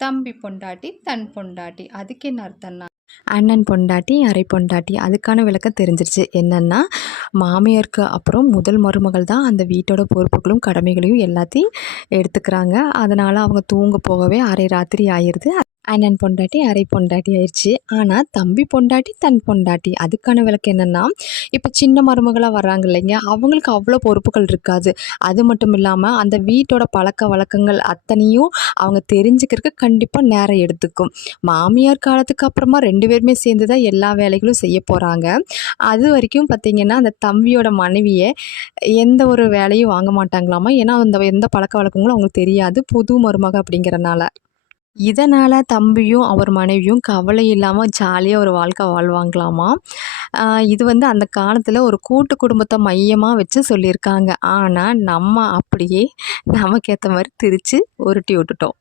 தம்பி பொண்டாட்டி தன் பொண்டாட்டி அதுக்கு என்ன அர்த்தம்னா அண்ணன் பொண்டாட்டி அரை பொண்டாட்டி அதுக்கான விளக்கம் தெரிஞ்சிருச்சு. என்னென்னா மாமியாருக்கு அப்புறம் முதல் மருமகள் தான் அந்த வீட்டோட பொறுப்புகளும் கடமைகளையும் எல்லாத்தையும் எடுத்துக்கிறாங்க. அதனால் அவங்க தூங்க போகவே அரை ராத்திரி ஆயிடுது. அண்ணன் பொண்டாட்டி அரை பொண்டாட்டி ஆயிடுச்சு. ஆனால் தம்பி பொண்டாட்டி தன் பொண்டாட்டி அதுக்கான விளக்கம் என்னென்னா, இப்போ சின்ன மருமகளாக வர்றாங்க இல்லைங்க, அவங்களுக்கு அவ்வளோ பொறுப்புகள் இருக்காது. அது மட்டும் இல்லாமல் அந்த வீட்டோட பழக்க வழக்கங்கள் அத்தனையும் அவங்க தெரிஞ்சுக்கிறதுக்கு கண்டிப்பாக நேரம் எடுத்துக்கும். மாமியார் காலத்துக்கு அப்புறமா 2 பேருமே சேர்ந்து தான் எல்லா வேலைகளும் செய்ய போகிறாங்க. அது வரைக்கும் பார்த்திங்கன்னா அந்த தம்பியோட மனைவியை எந்த ஒரு வேலையும் வாங்க மாட்டாங்களாமா. ஏன்னா அந்த எந்த பழக்க வழக்கங்களும் அவங்களுக்கு தெரியாது, புது மருமக அப்படிங்கிறனால. இதனால் தம்பியும் அவர் மனைவியும் கவலை இல்லாமல் ஜாலியாக ஒரு வாழ்க்கை வாழ்வாங்களாமா. இது வந்து அந்த காலத்தில் ஒரு கூட்டு குடும்பத்தை மையமாக வச்சு சொல்லியிருக்காங்க. ஆனால் நம்ம அப்படியே நமக்கு ஏற்ற மாதிரி திரித்து உருட்டி விட்டுட்டோம்.